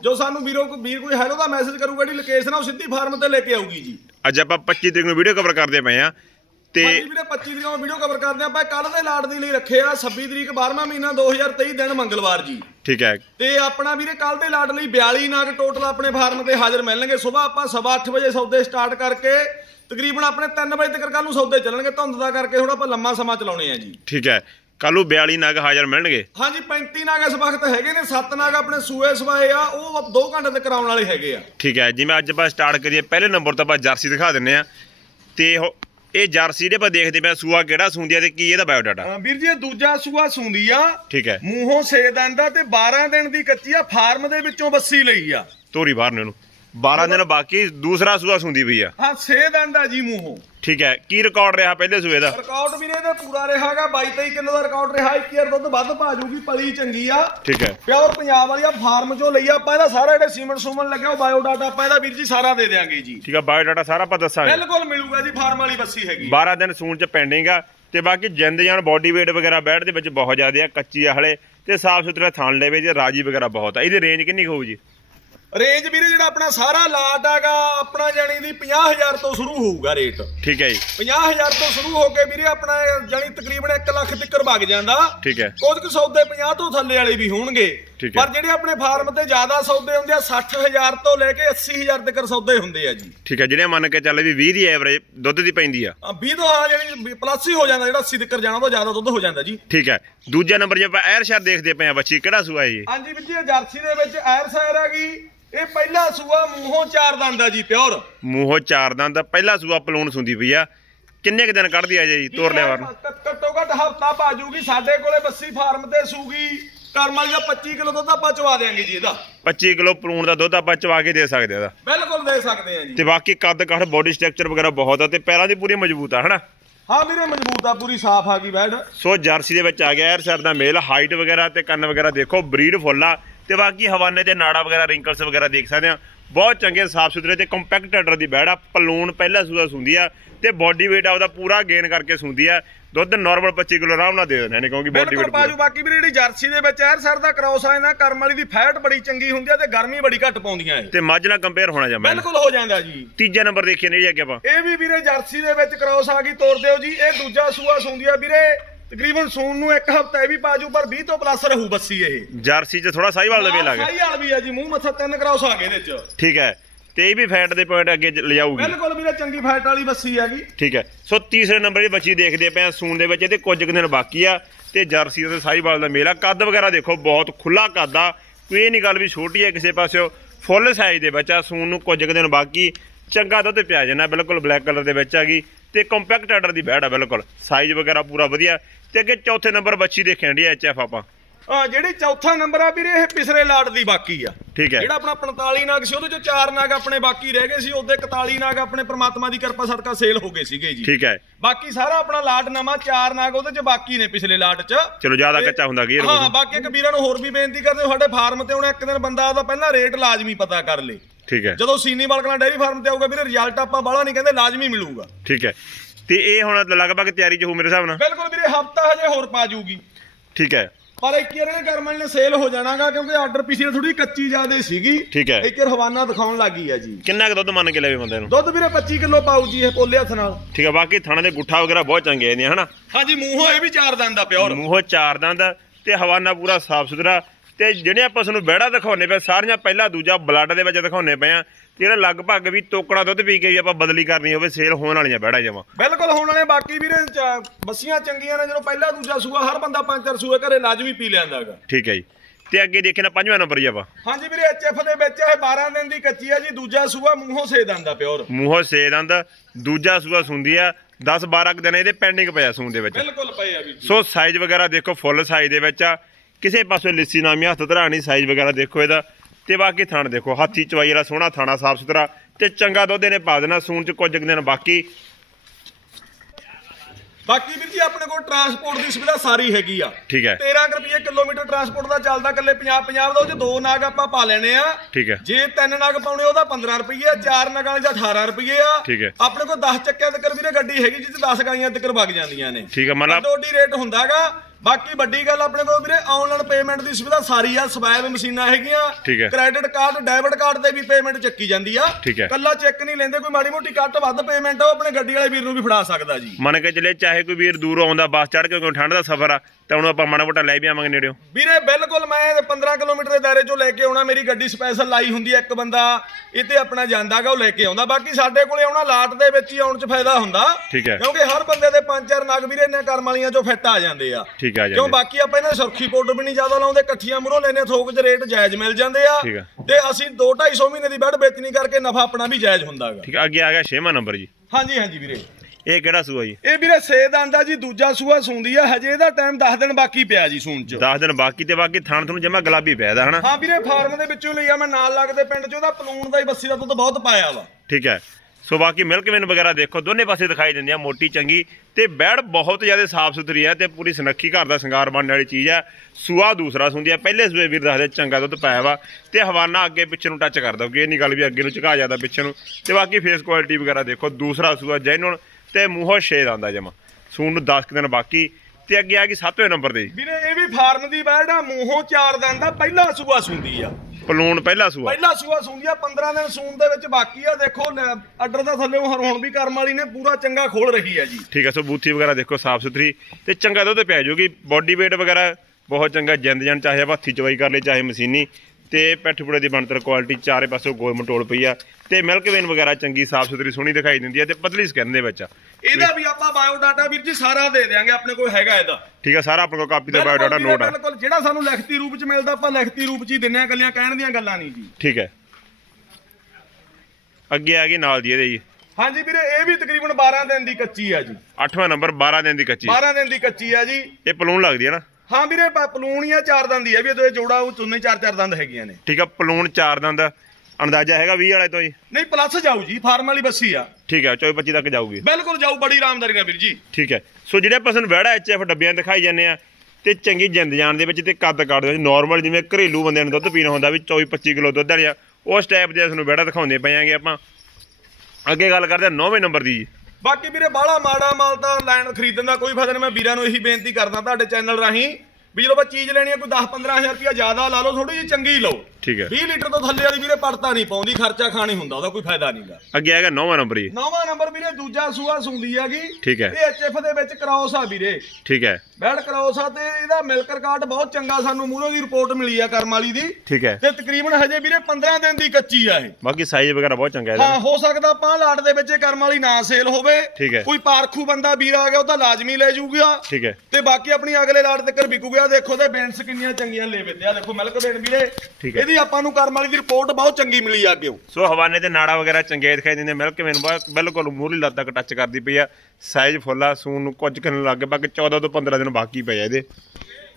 ਜੋ ਸਾਨੂੰ ਵੀਰੋ ਕੋ ਵੀਰ ਕੋਈ ਹੈਲੋ ਦਾ ਮੈਸੇਜ ਕਰੂਗਾ ਜਿਹੜੀ ਲੋਕੇਸ਼ਨ ਆ ਉਹ ਸਿੱਧੀ ਫਾਰਮ ਤੇ ਲੈ ਕੇ ਆਊਗੀ ਜੀ। ਅੱਜ ਆਪਾਂ 25 ਤਰੀਕ ਨੂੰ ਵੀਡੀਓ ਕਵਰ ਕਰਦੇ ਪਏ ਆ। ਤੇ ਹਾਂਜੀ ਵੀਰੇ 25 ਤਰੀਕ ਨੂੰ ਵੀਡੀਓ ਕਵਰ ਕਰਦੇ ਆਪਾਂ। ਕੱਲ ਦੇ ਲਾਟ ਦੇ ਲਈ ਰੱਖੇ ਆ 26 ਤਰੀਕ 12ਵਾਂ ਮਹੀਨਾ 2023 ਦਿਨ ਮੰਗਲਵਾਰ ਜੀ। ਠੀਕ ਹੈ। ਤੇ ਆਪਣਾ ਵੀਰੇ ਕੱਲ ਦੇ ਲਾਟ ਲਈ 42 ਨਗ ਟੋਟਲ ਆਪਣੇ ਫਾਰਮ ਤੇ ਹਾਜ਼ਰ ਮਿਲਣਗੇ। ਸਵੇਰ ਆਪਾਂ ਸਵਾ ਅੱਠ ਵਜੇ ਸੌਦੇ ਸਟਾਰਟ ਕਰਕੇ ਤਕਰੀਬਨ ਆਪਣੇ 3 ਵਜੇ ਤੱਕ ਕੱਲ ਨੂੰ ਸੌਦੇ ਚੱਲਣਗੇ। ਧੁੰਦ ਦਾ ਕਰਕੇ ਥੋੜਾ ਆਪਾਂ ਲੰਮਾ ਸਮਾਂ ਚਲਾਉਣੇ ਆ ਜੀ। ਠੀਕ ਹੈ। ਕੱਲ ਨੂੰ 42 ਨਗ ਹਾਜ਼ਰ ਮਿਲਣਗੇ? ਹਾਂਜੀ 35 ਨਗ ਇਸ ਵਕਤ ਹੈਗੇ ਨੇ। 7 ਨਗ ਆਪਣੇ ਸੂਏ ਸਵਾਏ ਆ। ਉਹ 2 ਘੰਟੇ ਤੱਕ ਕਰਾਉਣ ਵਾਲੇ ਹੈਗੇ ਆ। ਠੀਕ ਹੈ। ਜਿਵੇਂ ਅੱਜ ਆਪਾਂ ਸਟਾਰਟ ਕਰੀਏ ਪਹਿਲੇ ਨੰਬਰ ਤੋਂ ਆਪਾਂ ਜਰਸੀ ਦਿਖਾ ਦਿੰਨੇ ਆ ਤੇ ਇਹ ਜਰਸੀ ਦੇ ਆਪਾਂ ਦੇਖਦੇ ਆ ਸੂਆ ਕਿਹੜਾ ਸੂੰਦੀ ਆ ਤੇ ਕੀ ਇਹਦਾ ਬਾਇਓਡਾਟਾ ਅਹ ਵੀਰ ਜੀ ਇਹ ਦੂਜਾ ਸੂਆ ਸੁੰਦੀ ਆ। ਠੀਕ ਹੈ। ਮੂੰਹੋਂ 6 ਦਿਨ ਦਾ ਤੇ 12 ਦਿਨ ਦੀ ਕੱਚੀ ਆ ਫਾਰਮ ਦੇ ਵਿੱਚੋਂ ਬੱਸੀ ਲਈ ਆ। ਤੋਰੀ ਬਾਹਰ ਨੇ ਉਹਨੂੰ 12 ਦਿਨ ਬਾਕੀ ਦੂਸਰਾ ਸੂਆ ਸੂੰਦੀ ਪਈ ਆ। ਹਾਂ 6 ਦਿਨ ਦਾ ਜੀ ਮੂੰਹੋਂ। ਠੀਕ ਹੈ ਕੀ ਰਿਕਾਰਡ ਰਿਹਾ ਪਹਿਲੇ ਸੂਏ ਦਾ? ਰਿਕਾਰਡ ਵੀਰੇ ਇਹਦਾ ਪੂਰਾ ਰਿਹਾਗਾ 22 23 ਕਿਲੋ ਦਾ ਰਿਕਾਰਡ ਰਿਹਾ 1 ਈਅਰ ਦੁੱਧ ਵੱਧ ਪਾ ਜੂਗੀ ਪਲੀ ਚੰਗੀ ਆ। ਠੀਕ ਹੈ। ਪਿਓਰ ਪੰਜਾਬ ਵਾਲੀ ਆ ਫਾਰਮ ਚੋਂ ਲਈ ਆਪਾਂ ਇਹਦਾ ਸਾਰਾ ਜਿਹੜੇ ਸੀਮਨ ਸੂਮਨ ਲੱਗਿਆ ਉਹ ਬਾਇਓ ਡਾਟਾ ਆਪਾਂ ਇਹਦਾ ਵੀਰ ਜੀ ਸਾਰਾ ਦੇ ਦੇਾਂਗੇ ਜੀ। ਠੀਕ ਹੈ ਬਾਇਓਡਾਟਾ ਸਾਰਾ ਆਪਾਂ ਦੱਸਾਂਗੇ। ਬਿਲਕੁਲ ਮਿਲੂਗਾ ਜੀ ਫਾਰਮ ਵਾਲੀ ਬੱਸੀ ਹੈਗੀ। 12 ਦਿਨ ਸੂਣ ਚ ਪੈਂਡਿੰਗ ਆ ਤੇ ਬਾਕੀ ਜਿੰਦ ਜਾਨ ਬਾਡੀ weight ਵਗੈਰਾ ਬੈਠ ਦੇ ਵਿੱਚ ਬਹੁਤ ਜ਼ਿਆਦਾ ਆ ਕੱਚੀ ਆ ਹਲੇ ਤੇ ਸਾਫ਼ ਸੁਥਰਾ ਥਣ ਲੈਵੇ ਜੇ ਰਾਜੀ ਵਗੈਰਾ ਬਹੁਤ ਆ। ਇਹਦੀ ਰੇਂਜ ਕਿੰਨੀ ਹੋਊ ਜੀ? ਰੇਂਜ ਵੀਰੇ ਜਿਹੜਾ ਆਪਣਾ ਸਾਰਾ ਲਾਟ ਹੈਗਾ ਆਪਣਾ ਜਾਣੀ ਦੀ 50000 ਤੋਂ ਸ਼ੁਰੂ ਹੋਊਗਾ ਰੇਟ। ਠੀਕ ਹੈ ਜੀ। 50000 ਤੋਂ ਸ਼ੁਰੂ ਹੋ ਕੇ ਵੀਰੇ ਆਪਣਾ ਜਾਣੀ ਤਕਰੀਬਨ 1 ਲੱਖ ਤੱਕ ਵਗ ਜਾਂਦਾ। ਠੀਕ ਹੈ। ਕੁਝ ਕੁ ਸੌਦੇ 50 ਤੋਂ ਥੱਲੇ ਵਾਲੇ ਵੀ ਹੋਣਗੇ। ਪਰ ਜਿਹੜੇ ਆਪਣੇ ਫਾਰਮ ਤੇ ਜ਼ਿਆਦਾ ਸੌਦੇ ਹੁੰਦੇ ਆ 60000 ਤੋਂ ਲੈ ਕੇ 80000 ਤੱਕ ਸੌਦੇ ਹੁੰਦੇ ਆ ਜੀ। ਠੀਕ ਹੈ ਜਿਹੜੇ ਮੰਨ ਕੇ ਚੱਲ ਵੀ 20 ਦੀ ਐਵਰੇਜ ਦੁੱਧ ਦੀ ਪੈਂਦੀ ਆ। ਆ 20 ਤੋਂ ਆ ਜਿਹੜੀ ਪਲੱਸ ਹੀ ਹੋ ਜਾਂਦਾ ਜਿਹੜਾ 80 ਤੱਕ ਜਾਣਾ ਉਹ ਜ਼ਿਆਦਾ ਦੁੱਧ ਹੋ ਜਾਂਦਾ ਜੀ। ਠੀਕ ਹੈ। ਦੂਜਾ ਨੰਬਰ ਜੇ ਆਪਾਂ ਐਰ ਦੇਖਦੇ ਪਏ ਆ ਬੱਚੀ ਕਿਹੜਾ ਸੂਆ ਹੈ ਜੀ ਹਾਂਜੀ ਵੀਰ ਜੀ ਜਰਸੀ ਦੇ ਵਿੱਚ ਐਰ ਹੈਗੀ। ਇਹ ਪਹਿਲਾ ਸੂਆ ਮੂੰਹੋਂ ਚਾਰ ਦੰਦ ਜੀ ਪਿਓਰ। ਮੂੰਹੋਂ ਚਾਰ ਦੰਦ ਦਾ ਪਹਿਲਾ ਸੂਆ ਪਲੂਣ ਸੁੰਦੀ ਪਈ ਆ। ਕਿੰਨੇ ਕੁ ਦਿਨ ਕੱਢਦੀ ਆ ਜੀ ਤੋਰ ਲਿਆ ਵਰਨ? ਘੱਟੋ ਘੱਟ ਹਫਤਾ ਪਾ ਜੂਗੀ ਸਾਡੇ ਕੋਲੇ ਬੱਸੀ ਫਾਰਮ ਤੇ ਸੂਗੀ। ਕਰਮ ਵਾਲੀ ਦਾ 25 ਕਿਲੋ ਦੁੱਧ ਆਪਾਂ ਚਵਾ ਦੇਾਂਗੇ ਜੀ ਇਹਦਾ। 25 ਕਿਲੋ ਪਲੂਣ ਦਾ ਦੁੱਧ ਆਪਾਂ ਚਵਾ ਕੇ ਦੇ ਸਕਦੇ ਆ ਬਿਲਕੁਲ ਦੇ ਸਕਦੇ ਆ ਜੀ। ਤੇ ਬਾਕੀ ਕੱਦ ਕੱਦ ਬੋਡੀ ਸਟਰਕਚਰ ਵਗੈਰਾ ਬਹੁਤ ਆ ਤੇ ਪੈਰਾਂ ਦੀ ਪੂਰੀ ਮਜ਼ਬੂਤ ਆ ਹਨਾ? ਹਾਂ ਵੀਰੇ ਮਜ਼ਬੂਤ ਆ ਪੂਰੀ ਸਾਫ਼ ਆ ਗਈ ਬੈਡ। ਸੋ ਜਰਸੀ ਦੇ ਵਿੱਚ ਆ ਗਿਆ ਐਰ ਸਰ ਦਾ ਮੇਲ ਹਾਈਟ ਵਗੈਰਾ ਤੇ ਕੰਨ ਵਗੈਰਾ ਦੇਖੋ ਬਰੀਡ ਫੁੱਲ ਆ। ਤੇ ਬਾਕੀ ਹਵਾਨੇ ਤੇ ਨਾੜਾ ਵਗੈਰਾ ਰਿੰਕਲਸ ਵਗੈਰਾ ਦੇਖ ਸਕਦੇ ਆ ਬਹੁਤ ਚੰਗੇ ਸਾਫ਼ ਸੁਥਰੇ ਤੇ ਕੰਪੈਕਟ ਆਰਡਰ ਦੀ ਬੈੜ ਆ। ਪਲੂਣ ਪਹਿਲਾ ਸੂਆ ਸੁੰਦੀ ਆ ਤੇ ਬਾਡੀ weight ਆ ਉਹਦਾ ਪੂਰਾ ਗੇਨ ਕਰਕੇ ਸੁੰਦੀ ਆ। ਦੁੱਧ ਨਾਰਮਲ 25 ਕਿਲੋ ਆਰਾਮ ਨਾਲ ਦੇ ਦਿੰਦੇ ਨੇ ਕਿਉਂਕਿ ਬਾਡੀ ਬਿਲਕੁਲ weight ਬਾਜੂ ਬਾਕੀ ਵੀਰੇ ਜਿਹੜੀ ਜਰਸੀ ਦੇ ਵਿੱਚ ਐਰ ਸਰ ਦਾ ਕ੍ਰੋਸ ਆ ਇਹਨਾਂ ਕਰਮ ਵਾਲੀ ਦੀ ਫੈਟ ਬੜੀ ਚੰਗੀ ਹੁੰਦੀ ਆ ਤੇ ਗਰਮੀ ਬੜੀ ਘੱਟ ਪਾਉਂਦੀਆਂ ਇਹ। ਤੇ ਮੱਝ ਨਾਲ ਕੰਪੇਅਰ ਹੋਣਾ ਜਾਂਦਾ ਬਿਲਕੁਲ ਹੋ ਜਾਂਦਾ ਜੀ। ਤੀਜਾ ਨੰਬਰ ਦੇਖੀਏ ਨੇ ਜੀ ਅੱਗੇ ਆਪਾਂ। ਇਹ ਵੀ ਵੀਰੇ ਜਰਸੀ ਦੇ ਵਿੱਚ ਕ੍ਰੋਸ ਆ ਗਈ ਤੋਰ ਦਿਓ ਜੀ। ਇਹ ਦੂਜਾ ਸੂਆ ਸੁੰਦੀ ਆ ਵੀਰੇ। ਤਕਰੀਬਨ ਸੂਣ ਨੂੰ ਇੱਕ ਹਫਤਾ ਇਹ ਵੀ ਪਾਜੂ ਪਰ 20 ਤੋਂ ਪਲੱਸ ਰਹੂ ਬੱਸੀ ਇਹ। ਜਰਸੀ 'ਚ ਥੋੜਾ ਸਾਈਵਾਲ ਦਾ ਵੇਲ ਆ ਗਿਆ। ਸਾਈ ਵਾਲ ਵੀ ਆ ਜੀ ਮੂੰਹ ਮੱਥਾ ਤਿੰਨ ਕ੍ਰੋਸ ਆ ਗਏ ਇਹਦੇ ਚ। ਠੀਕ ਹੈ ਤੇ ਇਹ ਵੀ ਫੈਟ ਦੇ ਪੁਆਇੰਟ ਅੱਗੇ ਲਿਜਾਊਗੀ ਬਿਲਕੁਲ ਵੀਰੇ ਚੰਗੀ ਫੈਟ ਵਾਲੀ ਬੱਸੀ ਹੈਗੀ। ਠੀਕ ਹੈ ਸੋ ਤੀਸਰੇ ਨੰਬਰ ਦੀ ਬੱਚੀ ਦੇਖਦੇ ਪਏ ਆ ਸੂਨ ਦੇ ਵਿੱਚ ਇਹਦੇ ਕੁਝ ਕੁ ਦਿਨ ਬਾਕੀ ਆ ਤੇ ਜਰਸੀ ਤੇ ਸਾਈਵਾਲ ਦਾ ਮੇਲਾ ਕੱਦ ਵਗੈਰਾ ਦੇਖੋ ਬਹੁਤ ਖੁੱਲਾ ਕੱਦ ਆ। ਕੋਈ ਇਹ ਨਹੀਂ ਗੱਲ ਵੀ ਛੋਟੀ ਹੈ ਕਿਸੇ ਪਾਸਿਓ ਫੁੱਲ ਸਾਈਜ਼ ਦੇ ਆ ਸੂਨ ਨੂੰ ਕੁਝ ਕੁ ਦਿਨ ਬਾਕੀ ਚੰਗਾ ਦੁੱਧ ਪਿਆ ਜਾਣਾ ਬਿਲਕੁਲ ਬਲੈਕ ਕਲਰ ਦੇ ਵਿੱਚ ਆ ਗਈ ਤੇ ਕੰਪੈਕਟ ਆਰਡਰ ਦੀ ਬੈੜ ਆ ਬਿਲਕੁਲ। ਸਾਈਜ਼ ਵਗੈਰਾ ਪੂਰਾ ਵਧੀਆ। ਤੇ ਅੱਗੇ ਚੌਥੇ ਨੰਬਰ ਬੱਚੀ ਦੇਖਣ ਦੀ ਐਚਐਫ ਆਪਾਂ। ਆ ਜਿਹੜੀ ਚੌਥਾ ਨੰਬਰ ਆ ਵੀਰੇ ਇਹ ਪਿਛਲੇ ਲਾਟ ਦੀ ਬਾਕੀ ਆ। ਠੀਕ ਹੈ। ਜਿਹੜਾ ਆਪਣਾ 45 ਨਾਗ ਸੀ ਉਹਦੇ ਚੋਂ 4 ਨਾਗ ਆਪਣੇ ਬਾਕੀ ਰਹਿ ਗਏ ਸੀ ਉਹਦੇ 41 ਨਾਗ ਆਪਣੇ ਪ੍ਰਮਾਤਮਾ ਦੀ ਕਿਰਪਾ ਸਦਕਾ ਸੇਲ ਹੋ ਗਏ ਸੀਗੇ ਜੀ। ਠੀਕ ਹੈ। ਬਾਕੀ ਸਾਰਾ ਆਪਣਾ ਲਾਟ ਨਵਾਂ 4 ਨਾਗ ਉਹਦੇ ਚ ਬਾਕੀ ਨੇ ਪਿਛਲੇ ਲਾਟ ਚ। ਚਲੋ ਜ਼ਿਆਦਾ ਕੱਚਾ ਹੁੰਦਾ ਇਹ ਹਾਂ ਬਾਕੀ ਇੱਕ ਵੀਰਾਂ ਨੂੰ ਹੋਰ ਵੀ ਬੇਨਤੀ ਕਰਦੇ ਸਾਡੇ ਫਾਰਮ ਤੇ ਹੁਣ ਇੱਕ ਦਿਨ ਬੰਦਾ ਉਹਦਾ ਪਹਿਲਾਂ ਰੇਟ ਲਾਜ਼ਮੀ ਪਤਾ ਕਰ ਲੇ। ਠੀਕ ਹੈ। ਜਦੋਂ ਸੀਨੀ ਬਲਕਣਾ ਡੈਰੀ ਫਾਰਮ ਤੇ ਆਊਗਾ ਵੀਰੇ ਰਿਜ਼ਲਟ ਆਪਾਂ ਬਾਹਲਾ ਨਹੀਂ ਕਹਿੰਦੇ ਲਾਜ਼ਮੀ ਮਿਲੂਗਾ। ਠੀਕ ਹੈ। ਤੇ ਇਹ ਹੁਣ ਲਗਭਗ ਤਿਆਰੀ ਚ ਹੋ ਮੇਰੇ ਹਿਸਾਬ ਨਾਲ? ਬਿਲਕੁਲ ਵੀਰੇ ਹਫਤਾ ਹਜੇ ਹੋਰ ਪਾ ਜੂਗੀ ਠੀਕ ਹੈ। ਪਰ ਇੱਕ ਵਾਰ ਇਹ ਕਰਮਲ ਨੇ ਸੇਲ ਹੋ ਜਾਣਾਗਾ ਕਿਉਂਕਿ ਆਰਡਰ ਪਿਛਲੇ ਥੋੜੀ ਕੱਚੀ ਜ਼ਿਆਦੇ ਸੀਗੀ। ਠੀਕ ਹੈ। ਇੱਕ ਵਾਰ ਹਵਾਨਾ ਦਿਖਾਉਣ ਲੱਗੀ ਆ ਜੀ। ਕਿੰਨਾ ਕੁ ਦੁੱਧ ਮੰਨ ਕੇ ਲੈਵੇ ਬੰਦੇ ਨੂੰ? ਦੁੱਧ ਵੀਰੇ 25 ਕਿਲੋ ਪਾਉ ਜੀ ਇਹ ਪੋਲੇ ਹੱਥ ਨਾਲ। ਠੀਕ ਹੈ ਬਾਕੀ ਥਾਣੇ ਦੇ ਗੁੱਠਾ ਵਗੈਰਾ ਬਹੁਤ ਚੰਗੇ ਇਹਦੀਆਂ ਹਨਾ? ਹਾਂਜੀ ਮੂੰਹੋਂ ਇਹ ਵੀ ਚਾਰ ਦੰਦ ਦਾ ਪਿਓਰ। ਮੂੰਹੋਂ ਚਾਰ ਦੰਦ ਤੇ ਹਵਾਨਾ ਪੂਰਾ ਸਾਫ਼ ਸੁਥਰਾ ਤੇ ਜਿਹੜੇ ਆਪਾਂ ਤੁਹਾਨੂੰ ਬਹਿੜਾ ਦਿਖਾਉਨੇ ਪਏ ਸਾਰੀਆਂ ਪਹਿਲਾ ਦੂਜਾ ਬਲੱਡ ਦੇ ਵਿੱਚ ਦਿਖਾਉਨੇ ਪਏ ਆ ਜਿਹੜਾ ਲਗਭਗ ਵੀ ਤੋਕੜਾ ਦੁੱਧ ਪੀ ਕੇ ਵੀ ਆਪਾਂ ਬਦਲੀ ਕਰਨੀ ਹੋਵੇ ਸੇਲ ਹੋਣ ਵਾਲੀਆਂ ਬਹਿੜਾ ਜਮਾ। ਬਿਲਕੁਲ ਹੁਣ ਵਾਲੇ ਬਾਕੀ ਵੀਰੇ ਬੱਸੀਆਂ ਚੰਗੀਆਂ ਨੇ ਜਦੋਂ ਪਹਿਲਾ ਦੂਜਾ ਸੂਆ ਹਰ ਬੰਦਾ ਪੰਜ ਚਾਰ ਸੂਏ ਘਰੇ ਲਾਜ਼ਮੀ ਪੀ ਲੈਂਦਾਗਾ ਠੀਕ ਹੈ ਜੀ। ਤੇ ਅੱਗੇ ਦੇਖੇ ਨਾ ਪੰਜਵਾਂ ਨੰਬਰ ਜੀ ਆਪਾਂ। ਹਾਂਜੀ ਵੀਰੇ ਐਚਐਫ ਦੇ ਵਿੱਚ ਇਹ 12 ਦਿਨ ਦੀ ਕੱਚੀ ਆ ਜੀ ਦੂਜਾ ਸੂਆ ਮੂੰਹੋਂ ਸੇ ਦੰਦਾ ਪਿਓਰ ਮੂੰਹੋਂ ਸੇ ਦੰਦ ਦੂਜਾ ਸੂਆ ਸੁੰਦੀ ਆ 10 12 ਦਿਨ ਇਹਦੇ ਪੈਂਡਿੰਗ ਪਿਆ ਸੂਣ ਦੇ ਵਿੱਚ। ਬਿਲਕੁਲ ਪਏ ਆ ਜੀ। ਸੋ ਸਾਈਜ਼ ਵਗੈਰਾ ਦੇਖੋ ਫੁੱਲ ਸਾਈਜ਼ ਦੇ ਵਿੱਚ ਆ ਕਿਸੇ ਪਾਸੇ ਲਿੱਸੀ ਨਾਮੀ ਹੱਥ ਧਰਾਣੀ ਸਾਈਜ਼ ਵਗੈਰਾ ਦੇਖੋ ਇਹਦਾ। ਤੇ ਬਾਕੀ ਥਣ ਦੇਖੋ ਹਾਥੀ ਚਵਾਈ ਵਾਲਾ ਸੋਹਣਾ ਥਾਣਾ ਸਾਫ਼ ਸੁਥਰਾ। ਤੇ ਚੰਗਾ ਦੁੱਧ ਇਹਨੇ ਪਾ ਦੇਣਾ ਸੂਣ ਚ ਕੁਝ ਦਿਨ ਬਾਕੀ। ਬਾਕੀ ਵੀਰ ਜੀ ਆਪਣੇ ਕੋਲ ਟਰਾਂਸਪੋਰਟ ਦੀ ਸੁਵਿਧਾ ਸਾਰੀ ਹੈਗੀ ਆ। ਠੀਕ ਹੈ। 13 ਕੁ ਰੁਪਏ ਕਿਲੋਮੀਟਰ ਟਰਾਂਸਪੋਰਟ ਦਾ ਚੱਲਦਾ ਕੱਲੇ 50 50 ਦਾ ਉਹ ਚ ਦੋ ਨਾਗ ਆਪਾਂ ਪਾ ਲੈਣੇ ਆ। ਠੀਕ ਹੈ। ਜੇ ਤਿੰਨ ਨਗ ਪਾਉਣੇ ਉਹਦਾ 15 ਰੁਪਏ ਚਾਰ ਨਗ ਵਾਲੇ ਦਾ 18 ਰੁਪਏ ਆ। ਠੀਕ ਹੈ। ਆਪਣੇ ਕੋਲ 10 ਚੱਕਿਆਂ ਤੱਕ ਵੀਰੇ ਗੱਡੀ ਹੈਗੀ ਜਿੱਥੇ 10 ਗਾਈਆਂ ਤੱਕ ਵਗ ਜਾਂਦੀਆਂ ਨੇ। ਠੀਕ ਹੈ ਮਤਲਬ ਦੋਡੀ ਰੇਟ ਹੁੰਦਾਗਾ। ਬਾਕੀ ਵੱਡੀ ਗੱਲ ਆਪਣੇ ਕੋਲ ਵੀਰੇ ਆਨਲਾਈਨ ਪੇਮੈਂਟ ਦੀ ਸੁਵਿਧਾ ਸਾਰੀ ਆ ਸਵੈਬ ਮਸ਼ੀਨਾਂ ਹੈਗੀਆਂ ਠੀਕ ਹੈ। ਕ੍ਰੈਡਿਟ ਕਾਰਡ ਡੈਬਿਟ ਕਾਰਡ ਤੇ ਵੀ ਪੇਮੈਂਟ ਚੱਕੀ ਜਾਂਦੀ ਆ ਠੀਕ ਹੈ। ਕੱਲਾ ਚੈੱਕ ਨਹੀਂ ਲੈਂਦੇ ਕੋਈ ਮਾੜੀ ਮੋਟੀ ਘੱਟ ਵੱਧ ਪੇਮੈਂਟ ਉਹ ਆਪਣੇ ਗੱਡੀ ਵਾਲੇ ਵੀਰ ਨੂੰ ਵੀ ਫੜਾ ਸਕਦਾ ਜੀ ਮੰਨ ਕੇ ਚੱਲੇ ਚਾਹੇ ਕੋਈ ਵੀਰ ਦੂਰੋਂ ਆਉਂਦਾ ਬੱਸ ਚੜ੍ਹ ਕੇ ਕੋਈ ਠੰਡ ਦਾ ਸਫ਼ਰ ਆ ਤਾਂ ਉਹਨੂੰ ਆਪਾਂ ਮਾੜਾ ਮੋਟਾ ਲੈ ਵੀ ਆਵਾਂਗੇ ਨੇੜਿਓ। ਵੀਰੇ ਬਿਲਕੁਲ ਮੈਂ 15 ਕਿਲੋਮੀਟਰ ਦੇ ਦਾਇਰੇ ਚੋਂ ਲੈ ਕੇ ਆਉਣਾ। ਮੇਰੀ ਗੱਡੀ ਸਪੈਸ਼ਲ ਲਾਈ ਹੁੰਦੀ ਹੈ ਇੱਕ ਬੰਦਾ ਤੇ ਆਪਣਾ ਜਾਂਦਾਗਾ ਉਹ ਲੈ ਕੇ ਆਉਂਦਾ। ਬਾਕੀ ਸਾਡੇ ਕੋਲੇ ਆਉਣਾ ਲਾਟ ਦੇ ਵਿੱਚ ਹੀ ਆਉਣ 'ਚ ਫਾਇਦਾ ਹੁੰਦਾ। ਠੀਕ ਹੈ। ਕਿਉਂਕਿ ਹਰ ਬੰਦੇ ਦੇ ਪੰਜ ਚਾਰ ਨਗ ਵੀਰੇ ਨੇ ਕਰਮ ਵਾਲੀਆਂ ਚੋਂ ਫਿੱਟ ਆ ਜਾਂਦੇ ਆ। ਠੀਕ ਆ ਕਿਉਂ ਜਾਂਦੇ ਬਾਕੀ ਆਪਾਂ ਇਹਨਾਂ ਦੀ ਸੁਰਖੀ ਪਾਊਡਰ ਵੀ ਨਹੀਂ ਜ਼ਿਆਦਾ ਲਾਉਂਦੇ ਇਕੱਠੀਆਂ ਮੁਰੋਂ ਲੈਨੇ ਥੋਕ 'ਚ ਰੇਟ ਜਾਇਜ਼ ਮਿਲ ਜਾਂਦੇ ਆ। ਠੀਕ ਆ। ਤੇ ਅਸੀਂ 2 250 ਮਹੀਨੇ ਦੀ ਬੈਡ ਵੇਚਣੀ ਕਰਕੇ ਨਫਾ ਆਪਣਾ ਵੀ ਜਾਇਜ਼ ਹੁੰਦਾਗਾ ਠੀਕ ਆ, ਅੱਗੇ ਆ ਗਿਆ 6ਵਾਂ ਨੰਬਰ ਜੀ। ਹਾਂਜੀ ਹਾਂਜੀ ਵੀਰੇ। ਇਹ ਕਿਹੜਾ ਸੂਆ ਜੀ? ਇਹ ਵੀਰੇ ਸੇਦ ਆਂਦਾ ਜੀ ਦੂਜਾ ਸੂਆ ਸੁੰਦੀ ਆ ਹਜੇ ਇਹਦਾ ਟਾਈਮ 10 ਦਿਨ ਬਾਕੀ ਪਿਆ ਜੀ ਸੂਣ 'ਚ। 10 ਦਿਨ ਬਾਕੀ ਤੇ ਬਾਕੀ ਥਣ ਤੁਹਾਨੂੰ ਜਮਾ ਗੁਲਾਬੀ ਪਿਆ ਦਾ ਹਨਾ? ਹਾਂ ਵੀਰੇ ਫਾਰਮ ਦੇ ਵਿੱਚੋਂ ਲਈ ਆ ਮੈਂ ਨਾਲ ਲੱਗਦੇ ਪਿੰਡ 'ਚ ਉਹਦਾ ਪਲੂਣ ਦਾ ਹੀ ਬੱਸੀ ਦਾ ਦੁੱਧ ਬਹੁਤ ਪਾਇਆ ਵਾ। ਠੀਕ ਹੈ। ਸੋ ਬਾਕੀ ਮਿਲਕ ਵੇਨ ਵਗੈਰਾ ਦੇਖੋ ਦੋਨੇ ਪਾਸੇ ਦਿਖਾਈ ਦਿੰਦੀ ਆ ਮੋਟੀ ਚੰਗੀ ਤੇ ਬੈੜ ਬਹੁਤ ਜ਼ਿਆਦਾ ਸਾਫ਼ ਸੁਥਰੀ ਹੈ ਤੇ ਪੂਰੀ ਸੁਨੱਖੀ ਘਰ ਦਾ ਸ਼ਿੰਗਾਰ ਬਣਨ ਵਾਲੀ ਚੀਜ਼ ਹੈ ਸੂਆ ਦੂਸਰਾ ਸੁੰਦੀ ਆ ਪਹਿਲੇ ਸੂਏ ਵੀਰ ਦੱਸਦੇ ਚੰਗਾ ਦੁੱਧ ਪਾਇਆ ਵਾ ਤੇ ਹਵਾਨਾ ਅੱਗੇ ਪਿੱਛੇ ਨੂੰ ਟੱਚ ਕਰ ਦੋਗੇ ਇਹ ਨਹੀਂ ਗੱਲ ਵੀ ਅੱਗੇ ਨੂੰ ਝੁਕਾ ਜਾਂਦਾ ਪਿੱਛੇ ਨੂੰ। ਤੇ ਬਾਕੀ ਫੇਸ ਕੁਆਲਿਟੀ ਵਗੈਰਾ ਦੇਖੋ ਦੂਸਰਾ ਸੂਆ ਜੈਨੂਨ ਤੇ ਮੂੰਹੋਂ ਛੇਦ ਆਂਦਾ ਜਮਾ। ਸੂਣ ਨੂੰ 10 ਕੁ ਦਿਨ ਬਾਕੀ ਤੇ ਅੱਗੇ ਆ ਗਈ 7ਵੇਂ ਨੰਬਰ ਤੇ। ਵੀਰੇ ਇਹ ਵੀ ਫਾਰਮ ਦੀ ਬੈਡ ਆ ਮੂੰਹੋਂ ਚਾਰ ਦੰਦ ਦਾ ਪਹਿਲਾ ਸੂਆ ਸੁੰਦੀ ਆ। ਪਲੂਣ ਪਹਿਲਾ ਸੂਆ। ਪਹਿਲਾ ਸੂਆ ਸੁੰਦੀ ਆ 15 ਦਿਨ ਸੂਣ ਦੇ ਵਿੱਚ ਬਾਕੀ ਆ ਦੇਖੋ ਅੱਡਰ ਦਾ ਥੱਲੇ ਹੁਣ ਹੁਣ ਵੀ ਕਰਮ ਵਾਲੀ ਨੇ ਪੂਰਾ ਚੰਗਾ ਖੋਲ ਰਹੀ ਆ ਜੀ। ਠੀਕ ਹੈ ਸੋ ਬੂਥੀ ਵਗੈਰਾ ਦੇਖੋ ਸਾਫ਼ ਸੁਥਰੀ ਤੇ ਚੰਗਾ ਦੁੱਧ ਪਿਆ ਜੂਗੀ। ਬੋਡੀ weight ਵਗੈਰਾ ਬਹੁਤ ਚੰਗਾ ਜਿੰਦ ਜਾਨ ਚਾਹੇ ਹੱਥੀ ਚਵਾਈ ਕਰ ਲਈ ਚਾਹੇ ਮਸ਼ੀਨੀ। ਤੇ ਪਿੱਠ ਪੁੜੇ ਦੀ ਬਣਤਰ ਕੁਆਲਿਟੀ ਚਾਰੇ ਪਾਸੋਂ ਗੋਲ ਮਟੋਲ ਪਈ ਆ। ਤੇ ਮਿਲਕ ਵੇਨ ਵਗੈਰਾ ਚੰਗੀ ਸਾਫ਼ ਸੁਥਰੀ ਸੋਹਣੀ ਦਿਖਾਈ ਦਿੰਦੀ ਆ ਤੇ ਪਤਲੀ ਸਕਿਨ ਦੇ ਵਿੱਚ ਆ। ਇਹਦਾ ਵੀ ਆਪਾਂ ਬਾਇਓ ਡਾਟਾ ਵੀਰ ਜੀ ਸਾਰਾ ਦੇ ਦੇਾਂਗੇ ਆਪਣੇ ਕੋਲ ਹੈਗਾ ਇਹਦਾ। ਠੀਕ ਆ ਸਾਰਾ ਆਪਣੇ ਕੋਲ ਕਾਪੀ ਦਾ ਬਾਇਓਡਾਟਾ ਬਿਲਕੁਲ ਨੋਟ ਆ। ਬਿਲਕੁਲ ਜਿਹੜਾ ਸਾਨੂੰ ਲਿਖਤੀ ਰੂਪ ਚ ਮਿਲਦਾ ਆਪਾਂ ਲਿਖਤੀ ਰੂਪ ਚ ਹੀ ਦਿੰਨੇ ਆ ਗੱਲਾਂ ਕਹਿਣ ਦੀਆਂ ਗੱਲਾਂ ਨਹੀਂ ਜੀ। ਠੀਕ ਹੈ। ਅੱਗੇ ਆ ਗਈ ਨਾਲ ਦੀ ਇਹਦੇ ਜੀ। ਹਾਂਜੀ ਵੀਰੇ ਇਹ ਵੀ ਤਕਰੀਬਨ 12 ਦਿਨ ਦੀ ਕੱਚੀ ਆ ਜੀ। 8ਵਾਂ ਨੰਬਰ 12 ਦਿਨ ਦੀ ਕੱਚੀ। 12 ਦਿਨ ਦੀ ਕੱਚੀ ਆ ਜੀ। ਇਹ ਪਲੂਣ ਲੱਗਦੀ ਹੈ ਨਾ? ਹਾਂ ਵੀਰੇ ਪ- ਪਲੂਣੀਆਂ ਚਾਰ ਦੰਦ ਦੀ ਆ ਵੀ ਇਹ ਜੋੜਾ ਉਹ ਚੁੰਨੇ ਚਾਰ ਚਾਰ ਦੰਦ ਹੈਗੀਆਂ ਨੇ। ਠੀਕ ਆ ਪਲੂਣ ਚਾਰ ਦੰਦ। ਅੰਦਾਜ਼ਾ ਹੈਗਾ 20 ਵਾਲੇ ਤੋਂ ਜੀ। ਨਹੀਂ ਪਲੱਸ ਜਾਊ ਜੀ ਫਾਰਮ ਵਾਲੀ ਬੱਸੀ ਆ। ਠੀਕ ਹੈ 24 25 ਤੱਕ ਜਾਊਗੀ। ਬਿਲਕੁਲ ਜਾਊ ਬੜੀ ਆਰਾਮਦਾਰੀ ਨਾਲ ਵੀਰ ਜੀ। ਠੀਕ ਹੈ। ਸੋ ਜਿਹੜੇ ਪਸੰਦ ਵੜਾ ਐਚਐਫ ਡੱਬਿਆਂ ਦਿਖਾਈ ਜਾਂਦੇ ਆ ਤੇ ਚੰਗੀ ਜਿੰਦ ਜਾਨ ਦੇ ਵਿੱਚ ਤੇ ਕੱਦ ਕੱਦ ਦੇ ਨਾਰਮਲ ਜਿਵੇਂ ਘਰੇਲੂ ਬੰਦਿਆਂ ਨੂੰ ਦੁੱਧ ਪੀਣਾ ਹੁੰਦਾ ਵੀ 24 25 ਕਿਲੋ ਦੁੱਧ ਵਾਲਿਆ ਉਸ ਟਾਈਪ ਦੇ ਤੁਹਾਨੂੰ ਵੜਾ ਦਿਖਾਉਂਦੇ ਪਏਾਂਗੇ ਆਪਾਂ। ਅੱਗੇ ਗੱਲ ਕਰਦੇ ਆ 9ਵੇਂ ਨੰਬਰ ਦੀ। ਜੀ ਬਾਕੀ ਵੀਰੇ ਬਾਹਲਾ ਮਾੜਾ ਮਾਲ ਤਾਂ ਲੈਣ ਖਰੀਦਣ ਦਾ ਕੋਈ ਫਾਇਦਾ ਨਹੀਂ। ਮੈਂ ਵੀਰਾਂ ਨੂੰ ਇਹੀ ਬੇਨਤੀ ਕਰਦਾ ਤੁਹਾਡੇ ਚੈਨਲ ਰਾਹੀਂ ਵੀ ਜਦੋਂ ਆਪਾਂ ਚੀਜ਼ ਲੈਣੀ ਹੈ ਕੋਈ 10 15000 ਰੁਪਇਆ ਜ਼ਿਆਦਾ ਲਾ ਲਓ ਥੋੜੀ ਜਿਹੀ ਚੰਗੀ ਲਓ। ਠੀਕ ਹੈ। 20 ਲੀਟਰ ਤੋਂ ਥੱਲੇ ਵਾਲੀ ਵੀਰੇ ਪੜਤਾ ਨਹੀਂ ਪਾਉਂਦੀ ਖਰਚਾ ਖਾਣੀ ਹੁੰਦਾ ਉਹਦਾ ਕੋਈ ਫਾਇਦਾ ਨਹੀਂਗਾ ਅੱਗੇ ਹੈਗਾ 9ਵਾਂ ਨੰਬਰ ਜੀ। ਨੌਵਾਂ ਨੰਬਰ ਵੀਰੇ ਦੂਜਾ ਸੂਆ ਸੁੰਦੀ ਹੈਗੀ। ਠੀਕ ਹੈ। ਇਹ ਐਚਐਫ ਦੇ ਵਿੱਚ ਕ੍ਰਾਸ ਆ ਵੀਰੇ। ਠੀਕ ਹੈ। ਬੈਡ ਕ੍ਰਾਸ ਆ ਤੇ ਇਹਦਾ ਮਿਲਕ ਰਿਕਾਰਡ ਬਹੁਤ ਚੰਗਾ ਸਾਨੂੰ ਮੂਹਰੋਂ ਦੀ ਰਿਪੋਰਟ ਮਿਲੀ ਆ ਕਰਮ ਵਾਲੀ ਦੀ। ਠੀਕ ਹੈ। ਤੇ ਤਕਰੀਬਨ ਹਜੇ ਵੀਰੇ 15 ਦਿਨ ਦੀ ਕੱਚੀ ਆ ਇਹ। ਬਾਕੀ ਸਾਈਜ਼ ਵਗੈਰਾ ਬਹੁਤ ਚੰਗਾ ਇਹਦਾ। ਹਾਂ ਹੋ ਸਕਦਾ ਆਪਾਂ ਲਾਟ ਦੇ ਵਿੱਚ ਇਹ ਕਰਮ ਵਾਲੀ ਨਾ ਸੇਲ ਹੋਵੇ। ਠੀਕ ਹੈ। ਕੋਈ ਪਾਰਖੂ ਬੰਦਾ ਵੀਰ ਆ ਗਿਆ ਉਹ ਤਾਂ ਲਾਜ਼ਮੀ ਲੈ ਜਾਊਗਾ। ਠੀਕ ਹੈ। ਤੇ ਬਾਕੀ ਆਪਣੀ ਅਗਲੇ ਲਾਟ ਤੱਕ ਵਿਕੂਗਾ। ਦੇਖੋ ਤੇ ਬੇਨਸ ਕਿੰਨੀਆਂ ਚੰਗੀਆਂ ਲੈ ਵਿੱਤੇ ਆ ਦੇਖੋ ਮਿਲਕ ਬੇਨ ਵੀਰੇ। ਠੀਕ ਹੈ। ਇਹਦੀ ਆਪਾਂ ਨੂੰ ਕਰਮ ਵਾਲੀ ਦੀ ਰਿਪੋਰਟ ਬਹੁਤ ਚੰਗੀ ਮਿਲੀ ਆ ਅੱਗੇ। ਸੋ ਹਵਾਨੇ ਤੇ ਨਾੜਾ ਵਗੈਰਾ ਚੰਗੇ ਦਿਖਾਈ ਦਿੰਦੇ ਮਿਲਕ ਮੈਨੂੰ ਬਹੁਤ ਬਿਲਕੁਲ ਮੂਹਰੀ ਲੱਤ ਤੱਕ ਟੱਚ ਕਰਦੀ ਪਈ ਆ। ਸਾਈਜ਼ ਫੁੱਲਾ ਸੂਣ ਨੂੰ ਕੁਝ ਕਰਨ ਲੱਗੇ ਬਾਕੀ 14 ਤੋਂ 15 ਦਿਨ ਬਾਕੀ ਪਏ ਆ ਇਹਦੇ।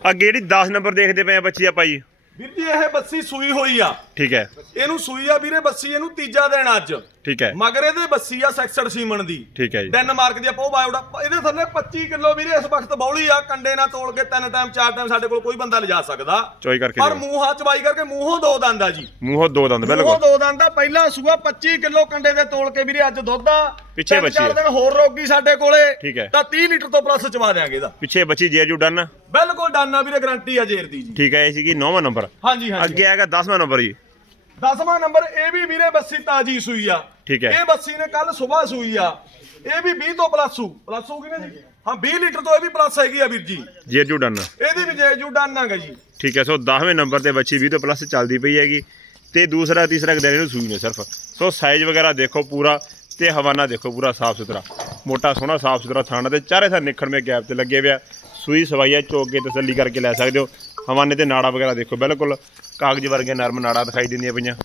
ਅੱਗੇ ਜਿਹੜੀ 10 ਨੰਬਰ ਦੇਖਦੇ ਪਏ ਆ ਬੱਚੀ ਆਪਾਂ ਜੀ। ਵੀਰ ਜੀ ਇਹ ਬੱਸੀ ਸੂਈ ਹੋਈ ਆ। ਠੀਕ ਹੈ। ਇਹਨੂੰ ਸੂਈ ਆ ਵੀਰੇ ਬੱਸੀ ਇਹਨੂੰ ਤੀਜਾ ਦਿਨ ਅੱਜ। ਠੀਕ ਹੈ। ਮਗਰ ਇਹਦੇ ਬੱਸੀ ਆ ਸੈਕਸਡ ਸੀਮਨ ਦੀ। ਠੀਕ ਹੈ ਜੀ। ਡੈਨਮਾਰਕ ਦੀ ਆਪਾਂ ਉਹ ਬਾਇਓਡਾ। ਇਹਦੇ ਥੱਲੇ 25 ਕਿਲੋ ਵੀਰੇ ਇਸ ਵਕਤ ਬੌਲੀ ਆ। ਕੰਡੇ ਨਾਲ ਤੋਲ ਕੇ ਤਿੰਨ ਟਾਈਮ ਚਾਰ ਟਾਈਮ ਸਾਡੇ ਕੋਲ ਕੋਈ ਬੰਦਾ ਲਿਜਾ ਸਕਦਾ। ਚੋਈ ਕਰਕੇ ਪਰ। ਮੂੰਹਾਂ ਚਵਾਈ ਕਰਕੇ ਮੂੰਹੋਂ ਦੋ ਦੰਦ ਆ ਜੀ। ਮੂੰਹੋਂ ਦੋ ਦੰਦ ਮੂੰਹੋਂ ਬਿਲਕੁਲ। ਦੋ ਦੰਦ ਦਾ ਪਹਿਲਾ ਸੂਆ 25 ਕਿਲੋ ਕੰਡੇ ਦੇ ਤੋਲ ਕੇ ਵੀਰੇ ਅੱਜ ਦੁੱਧ ਆ। ਪਿੱਛੇ ਬੱਚੀ ਚਾਰ ਆ। ਦਿਨ ਹੋਰ ਰੋਗੀ ਸਾਡੇ ਕੋਲੇ ਠੀਕ ਹੈ। ਤਾਂ 30 ਲੀਟਰ ਤੋਂ ਪਲੱਸ ਚਵਾ ਦਿਆਂਗੇ ਇਹਦਾ। ਪਿੱਛੇ ਬੱਚੀ ਜੇਰ ਜੂ ਡਨ। ਬਿਲਕੁਲ ਡਾਨਾ ਵੀਰੇ ਗਾਰੰਟੀ ਆ ਜੇਰ ਦੀ ਜੀ। ਠੀਕ ਹੈ ਇਹ ਸੀਗੀ 9ਵਾਂ ਨੰਬਰ ਹਾਂਜੀ ਹਾਂਜੀ। ਅੱਗੇ ਹੈਗਾ 10ਵਾਂ ਨੰਬਰ ਜੀ। ਦਸਵਾਂ ਨੰਬਰ ਇਹ ਵੀ ਵੀਰੇ ਬੱਸੀ ਤਾਜੀ ਸੂਈ ਆ। ਠੀਕ ਹੈ। ਇਹ ਬੱਸੀ ਨੇ ਕੱਲ ਸਵੇਰ ਸੂਈ ਆ। ਇਹ ਵੀ 20 ਤੋਂ ਪਲੱਸ ਹੋਊ ਪਲੱਸ ਹੋਊਗੀ ਨਾ ਜੀ? ਹਾਂ 20 ਲੀਟਰ ਤੋਂ ਇਹ ਵੀ ਪਲੱਸ ਹੈਗੀ ਆ ਵੀਰ ਜੀ। ਜੇਰ ਜੂ ਡਨ। ਇਹਦੀ ਵੀ ਜੇ ਜੂ ਡਾਨਾਗਾ ਜੀ। ਠੀਕ ਹੈ ਸੋ 10ਵੇਂ ਨੰਬਰ ਤੇ ਬੱਚੀ 20 ਤੋਂ ਪਲੱਸ ਚੱਲਦੀ ਪਈ ਹੈਗੀ। ਤੇ ਦੂਸਰਾ ਤੀਸਰਾ ਦਿਨ ਇਹਨੂੰ ਸੂਈ ਨੇ ਸਿਰਫ। ਸੋ ਸਾਈਜ਼ ਵਗੈਰਾ ਦੇਖੋ ਪੂਰਾ। ਤੇ ਹਵਾਨਾ ਦੇਖੋ ਪੂਰਾ ਸਾਫ਼ ਸੁਥਰਾ। ਮੋਟਾ ਸੋਹਣਾ ਸਾਫ਼ ਸੁਥਰਾ ਥਾਣਾ ਤੇ ਚਾਰੇ ਥਾਂ ਨਿਖੜ ਮੇ ਗੈਪ ਤੇ ਲੱਗੇ ਪਿਆ ਸੂਈ ਸਵਾਈਆ ਚੋਕ ਕੇ ਤਸੱਲੀ ਕਰਕੇ ਲੈ ਸਕਦੇ ਹੋ। ਹਵਾਨੇ ਤੇ ਨਾੜਾ ਵਗੈਰਾ ਦੇਖੋ, ਬਿਲਕੁਲ ਕਾਗਜ਼ ਵਰਗੀਆਂ ਨਰਮ ਨਾੜਾ ਦਿਖਾਈ ਦਿੰਦੀਆਂ ਪਈਆਂ।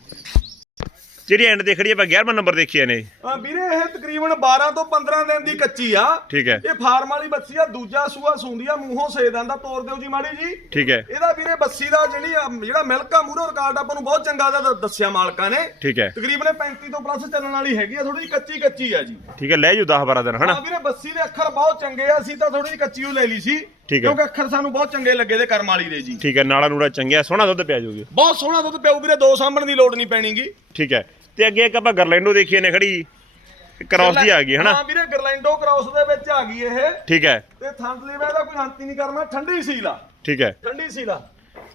ਜਿਹੜੀ ਐਂਡ ਤੇ ਖੜੀ ਆਪਾਂ 11ਵਾਂ ਨੰਬਰ ਦੇਖੀਆਂ ਨੇ ਹਾਂ ਵੀਰੇ ਇਹ ਤਕਰੀਬਨ 12 ਤੋਂ 15 ਦਿਨ ਦੀ ਕੱਚੀ ਆ। ਠੀਕ ਹੈ। ਇਹ ਫਾਰਮ ਵਾਲੀ ਬੱਸੀ ਆ ਦੂਜਾ ਸੂਆ ਸੁੰਦੀ ਆ ਮੂੰਹੋਂ ਸੇ ਦੰਦਾ ਤੋੜ ਦਿਓ ਜੀ ਮਾੜੀ ਜੀ। ਠੀਕ ਹੈ। ਇਹਦਾ ਵੀਰੇ ਬੱਸੀ ਦਾ ਜਿਹੜੀ ਜਿਹੜਾ ਮਿਲਕ ਆ ਮੂਰੋ ਰਿਕਾਰਡ ਆਪਾਂ ਨੂੰ ਬਹੁਤ ਚੰਗਾ ਦਾ ਦੱਸਿਆ ਮਾਲਕਾਂ ਨੇ। ਠੀਕ ਹੈ। ਤਕਰੀਬਨ 35 ਤੋਂ ਪਲੱਸ ਚੱਲਣ ਵਾਲੀ ਹੈਗੀ ਆ ਥੋੜੀ ਜਿਹੀ ਕੱਚੀ ਕੱਚੀ ਆ ਜੀ। ਠੀਕ ਹੈ ਲੈ ਜੂ 10 12 ਦਿਨ ਹਨਾ? ਹਾਂ ਵੀਰੇ ਬੱਸੀ ਦੇ ਅੱਖਰ ਬਹੁਤ ਚੰਗੇ ਆ ਅਸੀਂ ਤਾਂ ਥੋੜੀ ਜਿਹੀ ਕੱਚੀ ਓ ਲੈ ਲਈ ਸੀ। ਠੀਕ ਹੈ। ਕਿਉਂਕਿ ਅੱਖਰ ਸਾਨੂੰ ਬਹੁਤ ਚੰਗੇ ਲੱਗੇ ਦੇ ਕਰਮ ਵਾਲੀ ਦੇ ਜੀ। ਠੀਕ ਹੈ ਨਾੜਾ ਨੂੜਾ ਚੰਗਿਆ ਸੋਹਣਾ ਦੁੱਧ ਪਿਆ ਜੂਗੀ। ਬਹੁਤ ਸੋਹਣਾ ਦੁੱਧ ਪਿਆਊ ਵੀਰੇ ਦੋ ਸਾਂਭਣ ਦੀ ਲੋੜ ਨਹੀਂ ਪੈਣੀਗੀ। ਠੀਕ ਹੈ। ਤੇ ਅੱਗੇ ਇੱਕ ਆਪਾਂ ਗਰਲੈਂਡੋ ਦੇਖੀਏ ਨੇ ਖੜੀ। ਕ੍ਰਾਸ ਦੀ ਆ ਗਈ ਹਨਾ? ਹਾਂ ਵੀਰੇ ਗਰਲੈਂਡੋ ਕ੍ਰਾਸ ਦੇ ਵਿੱਚ ਆ ਗਈ ਇਹ। ਠੀਕ ਹੈ। ਤੇ ਥੰਡ ਲੀਵਾ ਦਾ ਕੋਈ ਅੰਤ ਹੀ ਨਹੀਂ ਕਰਨਾ ਠੰਡੀ ਸੀਲ ਆ। ਠੀਕ ਹੈ। ਠੰਡੀ ਸੀਲ ਆ।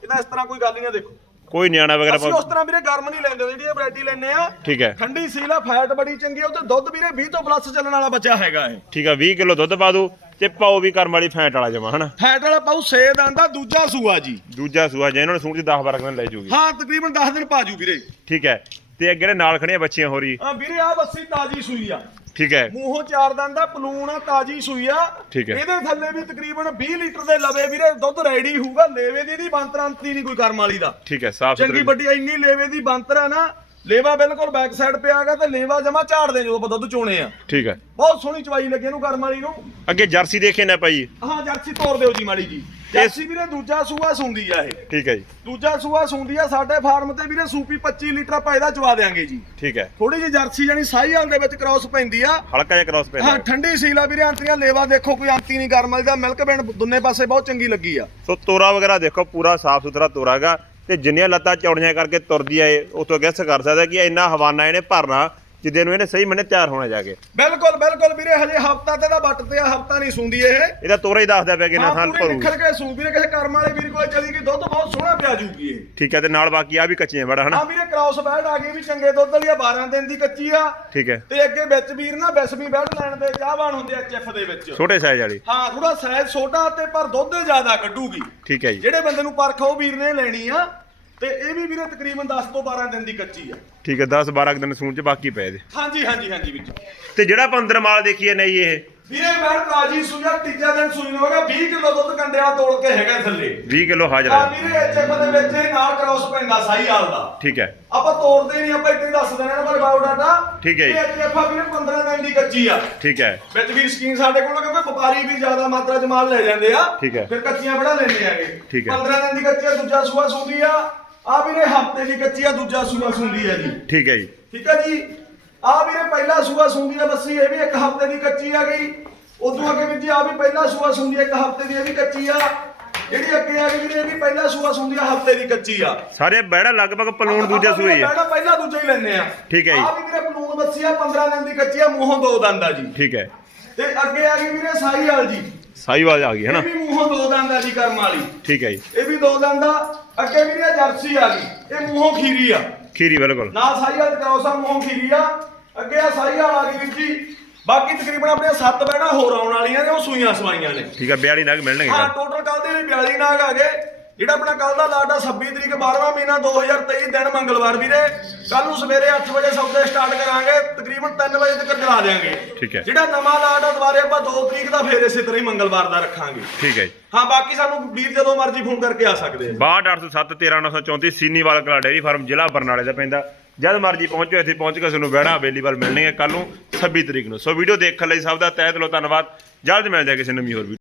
ਇਹਦਾ ਇਸ ਤਰ੍ਹਾਂ ਕੋਈ ਗੱਲ ਹੀ ਨਾ ਦੇਖੋ। ਕੋਈ ਨਿਆਣਾ ਵਗੈਰਾ ਅਸੀਂ ਉਸ ਤਰ੍ਹਾਂ ਵੀਰੇ ਗਰਮ ਨਹੀਂ ਲੈਂਦੇ ਜਿਹੜੀ ਇਹ ਵੈਰਾਈਟੀ ਲੈਨੇ ਆ। ਠੀਕ ਹੈ। ਠੰਡੀ ਸੀਲ ਆ ਫੈਟ ਬੜੀ ਚੰਗੀ ਆ ਤੇ ਦੁੱਧ ਵੀਰੇ 20 ਤੋਂ ਪਲੱਸ ਚੱਲਣ ਵਾਲਾ ਬੱਚਾ ਹੈਗਾ ਇਹ। ਠੀਕ ਹੈ 20 ਕਿਲੋ ਦੁੱਧ ਪਾ ਦੋ ਤੇ ਪਾਓ ਵੀ ਕਰਮ ਵਾਲੀ ਫੈਂਟ ਵਾਲਾ ਜਮਾ ਹਨਾ? ਫੈਟ ਵਾਲਾ ਪਾਉ ਸੇਦ ਆਂਦਾ ਦੂਜਾ ਸੂਆ ਜੀ। ਦੂਜਾ ਸੂਆ ਜੇ ਇਹਨਾਂ ਨੇ ਸੂਣ ਚ 10 12 ਦਿਨ ਲੈ ਜੂਗੀ। ਹਾਂ ਤਕਰੀਬਨ 10 ਦਿਨ ਪਾਜੂ ਵੀਰੇ। ਠੀਕ ਹੈ। ਤੇ ਅੱਗੇ ਜਿਹੜੇ ਨਾਲ ਖੜੀਆਂ ਬੱਚੀਆਂ ਹੋ ਰਹੀ ਆ ਵੀਰੇ ਆ ਬੱਸੀ ਤਾਜੀ ਸੂਈ ਆ। ਠੀਕ ਹੈ। ਮੂੰਹੋਂ ਚਾਰ ਦੰਦ ਦਾ ਪਲੂਣ ਆ ਤਾਜੀ ਸੂਈ ਆ। ਠੀਕ ਹੈ। ਇਹਦੇ ਥੱਲੇ ਵੀ ਤਕਰੀਬਨ 20 ਲੀਟਰ ਦੇ ਲਵੇ ਵੀਰੇ ਦੁੱਧ ਰੈਡੀ ਹੋਊਗਾ ਲੇਵੇ ਦੀ ਦੀ ਬੰਤਰਾਂਤੀ ਨਹੀਂ ਕੋਈ ਕਰਮ ਵਾਲੀ ਦਾ। ਠੀਕ ਹੈ ਸਾਫ਼ ਚੰਗੀ ਸੁਥਰੀ। ਵੱਡੀ ਇੰਨੀ ਲੇਵੇ ਦੀ ਬੰਤਰ ਆ ਨਾ ਲੇਵਾ ਬਿਲਕੁਲ ਬੈਕ ਸਾਈਡ ਪਿਆ ਹੈਗਾ ਤੇ ਲੇਵਾ ਜਮਾ ਝਾੜਦੇ ਜਦੋਂ ਆਪਾਂ ਦੁੱਧ ਚੋਣੇ ਆ। ਠੀਕ ਹੈ। ਬਹੁਤ ਸੋਹਣੀ ਚਵਾਈ ਲੱਗੀ ਇਹਨੂੰ ਕਰਮ ਵਾਲੀ ਨੂੰ। ਅੱਗੇ ਜਰਸੀ ਦੇਖੇ ਨਾ ਭਾਈ। ਹਾਂ ਜਰਸੀ ਤੋੜ ਦਿਓ ਜੀ ਮਾੜੀ ਜੀ। ਜਰਸੀ ਵੀਰੇ ਦੂਜਾ ਸੂਆ ਸੁੰਦੀ ਆ ਇਹ। ਠੀਕ ਹੈ ਜੀ। ਦੂਜਾ ਸੂਆ ਸੁੰਦੀ ਆ ਸਾਡੇ ਫਾਰਮ ਤੇ ਵੀਰੇ ਸੂਪੀ 25 ਲੀਟਰ ਇਹਦਾ ਚਵਾ ਦੇਾਂਗੇ ਜੀ। ਠੀਕ ਹੈ। ਥੋੜੀ ਜਿਹੀ ਜਰਸੀ ਜਾਨੀ ਸਾਈਹਾਲ ਦੇ ਵਿੱਚ ਕ੍ਰਾਸ ਪੈਂਦੀ ਆ। ਹਲਕਾ ਜਿਹਾ ਕ੍ਰਾਸ ਪੈਂਦਾ ਹਾਂ ਠੰਡੀ ਸੀਲਾ ਵੀਰੇ ਅੰਤਰੀਆਂ ਲੇਵਾ ਦੇਖੋ ਕੋਈ ਅੰਤੀ ਨਹੀਂ ਕਰਮ ਵਾਲੀ ਦਾ ਮਿਲਕ ਬੈਂਡ ਦੁੰਨੇ ਪਾਸੇ ਬਹੁਤ ਚੰਗੀ ਲੱਗੀ ਆ। ਸੋ ਤੋਰਾ ਵਗੈਰਾ ਦੇਖੋ ਪੂਰਾ ਸਾਫ਼ ਸੁਥਰਾ ਤੋਰਾ ਹੈਗਾ। ਤੇ ਜਿੰਨੀਆਂ ਲੱਤਾਂ ਚੌੜੀਆਂ ਕਰਕੇ ਤੁਰਦੀ ਆ ਇਹ ਉਤੋਂ ਗੈਸ ਕਰ ਸਕਦਾ ਕਿ ਇੰਨਾ ਹਵਾਨਾ ਇਹਨੇ ਭਰਨਾ। ਜਿੱਦੇ ਨੂੰ ਇਹਨੇ ਸਹੀ ਮੰਨੇ ਤਿਆਰ ਹੋਣਾ ਜਾ ਕੇ। ਬਿਲਕੁਲ ਬਿਲਕੁਲ ਵੀਰੇ ਹਜੇ ਹਫਤਾ ਤੇ ਦਾ ਬੱਟ ਤੇ ਆ ਹਫਤਾ ਨਹੀਂ ਸੁੰਦੀ ਇਹ। ਇਹਦਾ ਤੋਰਾ ਹੀ ਦੱਸਦਾ ਪਿਆ ਕਿ ਨਾ ਥਾਂ ਭਰੂ ਨਿਖਰ ਕੇ ਸੂ ਵੀਰੇ ਕਿਸੇ ਕਰਮ ਵਾਲੇ ਵੀਰ ਕੋਲੇ ਚਲੀ ਗਈ ਦੁੱਧ ਬਹੁਤ ਸੋਹਣਾ ਪਿਆ ਜੂਗੀ ਇਹ। ਠੀਕ ਹੈ ਤੇ ਨਾਲ ਬਾਕੀ ਆ ਵੀ ਕੱਚੀਆਂ ਬੜਾ ਹਨਾ? ਹਾਂ ਵੀਰੇ ਕ੍ਰਾਸ ਬੈਡ ਆ ਗਈ ਵੀ ਚੰਗੇ ਦੁੱਧ ਵਾਲੀ ਆ 12 ਦਿਨ ਦੀ ਕੱਚੀ ਆ। ਠੀਕ ਹੈ। ਤੇ ਅੱਗੇ ਵਿੱਚ ਵੀਰ ਨਾ ਬਿਸਮੀ ਬੈਡ ਲੈਣ ਦੇ ਚਾਹਵਾਨ ਹੁੰਦੇ ਆ ਐਚਐਫ ਦੇ ਵਿੱਚ। ਛੋਟੇ ਸਾਈਜ਼ ਵਾਲੀ। ਹਾਂ ਥੋੜਾ ਸਾਈਜ਼ ਛੋਟਾ ਤੇ ਪਰ ਦੁੱਧ ਜ਼ਿਆਦਾ ਕੱਢੂਗੀ। ਠੀਕ ਹੈ ਜੀ। ਜਿਹੜੇ ਬੰਦੇ ਨੂੰ ਪਰਖ ਉਹ ਵੀਰ ਨੇ ਲੈਣੀ ਆ। ਤੇ ਇਹ ਵੀ ਵੀਰੇ ਤਕਰੀਬਨ 10 ਤੋਂ 12 ਦਿਨ ਦੀ ਕੱਚੀ ਆ। ਠੀਕ ਹੈ 10 12 ਦਿਨ ਸੂਣ ਚ ਬਾਕੀ ਪਏ ਦੇ ਹਾਂਜੀ ਹਾਂਜੀ ਹਾਂਜੀ ਵਿੱਚ ਤੇ ਜਿਹੜਾ ਆਪਾਂ ਅੰਦਰ ਮਾਲ ਦੇਖੀਏ ਨਹੀਂ ਇਹ? ਵੀਰੇ ਮੈਂ ਤਾਜੀ ਸੂਇਆ ਤੀਜਾ ਦਿਨ ਨੂੰ ਹੋਗਾ 20 ਕਿਲੋ ਦੁੱਧ ਕੰਡੇ ਵਾਲਾ ਤੋੜ ਕੇ ਹੈਗਾ ਥੱਲੇ। 20 ਕਿਲੋ ਹਾਜ਼ਰ ਆ ਹੈ ਵੀਰੇ ਐਚਐਫ ਦੇ ਵਿੱਚ ਇਹ ਨਾਲ ਕ੍ਰਾਸ ਪੈਂਦਾ ਸਾਈ ਹਾਲ ਦਾ। ਠੀਕ ਹੈ। ਆਪਾਂ ਤੋੜਦੇ ਨਹੀਂ ਆਪਾਂ ਇੱਥੇ ਹੀ ਦੱਸ ਦਿੰਦੇ ਨਾ ਪਰ ਬਾਇਓਡਾਟਾ ਠੀਕ ਹੈ। ਇਹ ਐਚਐਫ ਵੀਰੇ 15 ਦਿਨ ਦੀ ਕੱਚੀ ਆ। ਠੀਕ ਹੈ। ਵਿੱਚ ਵੀ ਸਕੀਨ ਸਾਡੇ ਕੋਲ ਕਿਉਂਕਿ ਵਪਾਰੀ ਵੀ ਜ਼ਿਆਦਾ ਮਾਤਰਾ 'ਚ ਮਾਲ ਲੈ ਜਾਂਦੇ ਆ। ਠੀਕ ਹੈ। ਫਿਰ ਕੱਚੀਆਂ ਬੜਾ ਲੈਂਦੇ ਆਗੇ ਠੀਕ ਹੈ। 15 ਦਿਨ ਦੀ ਕੱਚੀ ਆ ਦੂਜਾ ਸੂਆ ਸੁੰਦੀ ਆ। ਆ ਵੀਰੇ ਹਫ਼ਤੇ ਦੀ ਕੱਚੀ ਆ ਦੂਜਾ ਸੂਆ ਸੁੰਦੀ ਆ ਜੀ। ਠੀਕ ਹੈ ਜੀ। ਠੀਕ ਆ ਜੀ? ਆ ਵੀਰੇ ਪਹਿਲਾ ਸੂਆ ਸੁੰਦੀ ਆ ਬੱਸੀ ਇਹ ਵੀ ਇੱਕ ਹਫ਼ਤੇ ਦੀ ਕੱਚੀ ਆ ਗਈ। ਉਦੋਂ ਅੱਗੇ ਵੀ ਜੀ ਆ ਵੀ ਪਹਿਲਾ ਸੂਆ ਸੁੰਦੀ ਆ ਇੱਕ ਹਫ਼ਤੇ ਦੀ ਇਹ ਵੀ ਕੱਚੀ ਆ। ਜਿਹੜੀ ਅੱਗੇ ਆ ਗਈ ਵੀਰੇ ਇਹ ਵੀ ਪਹਿਲਾ ਸੂਆ ਸੁੰਦੀ ਆ ਹਫ਼ਤੇ ਦੀ ਕੱਚੀ ਆ। ਸਾਰੇ ਬੈੜਾ ਲਗਭਗ ਪਲੂਣ ਦੂਜੇ ਵੀਰੇ ਆ। ਪਹਿਲਾਂ ਪਹਿਲਾ ਦੂਜਾ ਹੀ ਲੈਣੇ ਆ। ਠੀਕ ਹੈ ਜੀ। ਆ ਵੀ ਵੀਰੇ ਪਲੂਣ ਬੱਸੀ ਆ 15 ਦਿਨ ਦੀ ਕੱਚੀ ਆ ਮੂੰਹੋਂ ਦੋ ਦੰਦ ਆ ਜੀ। ਠੀਕ ਹੈ। ਤੇ ਅੱਗੇ ਆ ਗਈ ਵੀਰੇ ਸਾਈ ਵਾਲ ਜੀ। ਸਾਈਵਾਲ ਆ ਗਈ ਇਹ ਹਨਾ ਵੀ ਮੂੰਹੋਂ ਦੋ ਦੰਦ ਆ ਜੀ ਕਰਮ ਵਾਲੀ। ਠੀਕ ਹੈ ਜੀ। ਇਹ ਵੀ ਦੋ ਦੰਦ ਆ। ਅੱਗੇ ਵੀਰੇ ਜਰਸੀ ਆ ਗਈ। ਇਹ ਮੂੰਹੋਂ ਖੀਰੀ ਆ। ਖੀਰੀ ਬਿਲਕੁਲ। ਨਾ ਸਾਈ ਵਾਲ ਕਰਾਉਸਾ ਮੂੰਹੋਂ ਖੀਰੀ ਆ। ਅੱਗੇ ਆ ਸਾਈ ਵਾਲ ਆ ਗਈ ਵੀਰ ਜੀ। ਬਾਕੀ ਤਕਰੀਬਨ ਆਪਣੇ ਸੱਤ ਬਹਿਣਾ ਹੋਰ ਆਉਣ ਵਾਲੀਆਂ ਨੇ ਉਹ ਸੂਈਆਂ ਸਵਾਈਆਂ ਨੇ। ਠੀਕ ਹੈ 42 ਨਗ ਮਿਲਣਗੇ ਹਾਂ। ਟੋਟਲ ਕੱਲ ਦੇ ਵੀ 42 ਨਾਗ ਆ ਗਏ। ਜਿਹੜਾ ਆਪਣਾ ਕੱਲ ਦਾ ਲਾਟ ਆ 26 ਤਰੀਕ 12ਵਾਂ ਮਹੀਨਾ 2023 ਦਿਨ ਮੰਗਲਵਾਰ ਵੀਰੇ। ਕੱਲ ਨੂੰ ਸਵੇਰੇ 8 ਵਜੇ ਸੌਦੇ ਸਟਾਰਟ ਕਰਾਂਗੇ ਤਕਰੀਬਨ 3 ਵਜੇ ਤੱਕ ਚਲਾ ਦੇਾਂਗੇ ਠੀਕ ਹੈ। ਜਿਹੜਾ ਨਵਾਂ ਲਾਟ ਆ ਦੁਬਾਰੇ ਆਪਾਂ 2 ਤਰੀਕ ਦਾ ਫੇਰ ਇਸੇ ਤਰ੍ਹਾਂ ਹੀ ਮੰਗਲਵਾਰ ਦਾ ਰੱਖਾਂਗੇ। ਠੀਕ ਹੈ ਹਾਂ ਬਾਕੀ ਸਾਨੂੰ ਵੀਰ ਜਦੋਂ ਮਰਜ਼ੀ ਫੋਨ ਕਰਕੇ ਆ ਸਕਦੇ ਆ। 62807 13934 ਸੀਨੀਵਾਲ ਕਲਾ ਡੇਰੀ ਫਾਰਮ ਜ਼ਿਲ੍ਹਾ ਬਰਨਾਲੇ ਦਾ ਪੈਂਦਾ। ਜਦ ਮਰਜ਼ੀ ਪਹੁੰਚੋ ਇੱਥੇ ਪਹੁੰਚ ਕੇ ਤੁਹਾਨੂੰ ਬਹਿਣਾ ਅਵੇਲੇਬਲ ਮਿਲਣਗੇ ਕੱਲ ਨੂੰ 26 ਤਰੀਕ ਨੂੰ। ਸੋ ਵੀਡੀਓ ਦੇਖਣ ਲਈ ਸਭ ਦਾ ਤਹਿ ਦਿਲੋਂ ਧੰਨਵਾਦ। ਜਲਦ ਮਿਲਦੇ ਹਾਂ ਕਿਸੇ ਨਵੀਂ ਹੋਰ